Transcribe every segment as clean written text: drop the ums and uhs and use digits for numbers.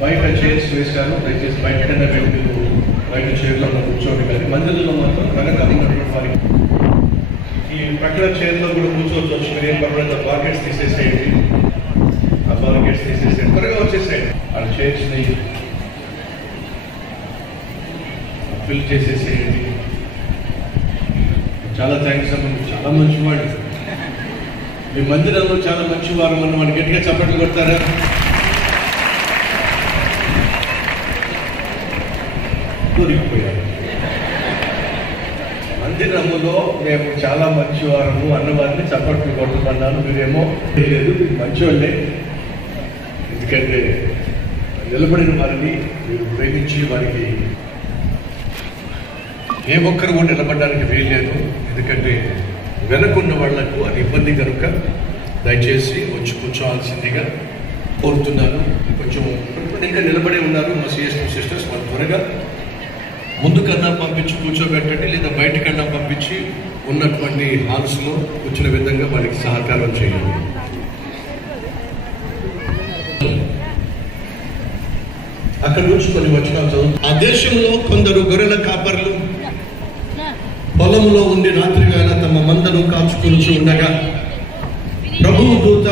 బయట చైర్స్ వేశాను. దయచేసి బయటకైనా వెళ్ళి బయట చైర్లో కూర్చోండి, కానీ మందిరంలో మాత్రం రకరకాలైనటువంటి వారికి ఈ పక్కన చైర్లో కూడా కూర్చోవచ్చు. మీరు ఏం పర్వాలేదు, బాకెట్స్ తీసేసేయండి, ఆ బాకెట్స్ తీసేసేయండి, త్వరగా వచ్చేసేయండి. ఆ చైర్స్ని ఫిల్ చేసేసేయండి. చాలా థ్యాంక్స్ అమ్మ, చాలా మంచివాడు. మీ మందిరంలో చాలా మంచివారు అన్నమాట. గట్టిగా చప్పట్లు కొడతారా? దొరికిపోయారు. మందిరంలో మేము చాలా మంచివారము అన్నవారిని చప్పట్లు కొట్టమన్నాను. మీరేమో లేదు, మంచివాళ్ళే. ఎందుకంటే నిలబడిన వారిని మీరు ప్రేమించి వారికి ఏ ఒక్కరు కూడా నిలబడడానికి వీల్లేదు. ఎందుకంటే వెనకున్న వాళ్లకు అది ఇబ్బంది కనుక దయచేసి వచ్చి కూర్చోవాల్సిందిగా కోరుతున్నాను. కొంచెం ఇంకా నిలబడి ఉన్నారు మా సిఎస్టీ సిస్టర్స్, వాళ్ళు త్వరగా ముందుకన్నా పంపించి కూర్చోబెట్టండి, లేదా బయటకన్నా పంపించి ఉన్నటువంటి హాల్స్లో వచ్చిన విధంగా వారికి సహకారం చేయండి. అక్కడ నుంచి కొన్ని వచనాలు చదువు. ఆ దేశంలో కొందరు గొర్రెల కాపర్లు పొలంలో ఉండి రాత్రి వేళ తమ మందను కాచుకొని ఉండగా ప్రభువు దూత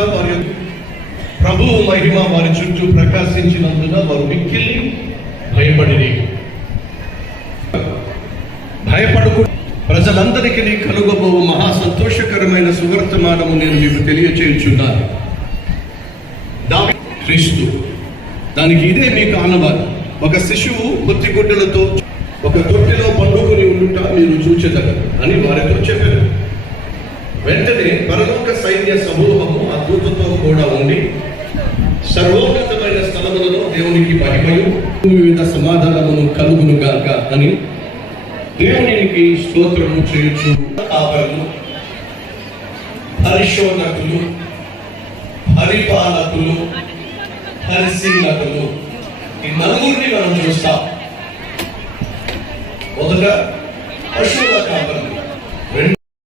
ప్రభువు మహిమ వారి చుట్టూ ప్రకాశించినందున వారు మిక్కిలి భయపడకు. ప్రజలందరికీ కలుగబోవు మహా సంతోషకరమైన సువర్తమానము నేను మీకు తెలియచేయుచున్నాను. క్రీస్తు, దానికి ఇదే మీకు ఆనవాలు. ఒక శిశువు పొత్తిగుడ్డలతో ఒక తొట్టిలో పండుకొని ఉండుట మీరు చూచెదరు అని వారితో చెప్పారు. వెంటనే పరలోక సైన్య సమూహము ఆ దూతతో కూడా ఉండి సర్వోన్నతమైన స్థలములలో దేవునికి మహిమయు వివిధ సమాధానమును కలుగును గాక అని దేవునికి స్తోత్రము చేయొచ్చు. కాపరులు, పరిశోధకులు, పరిపాలకులు, పరిశీలకులు, ఈ నలుగురిని మనం చూస్తాం. మొదట పశువుల కాపరులు.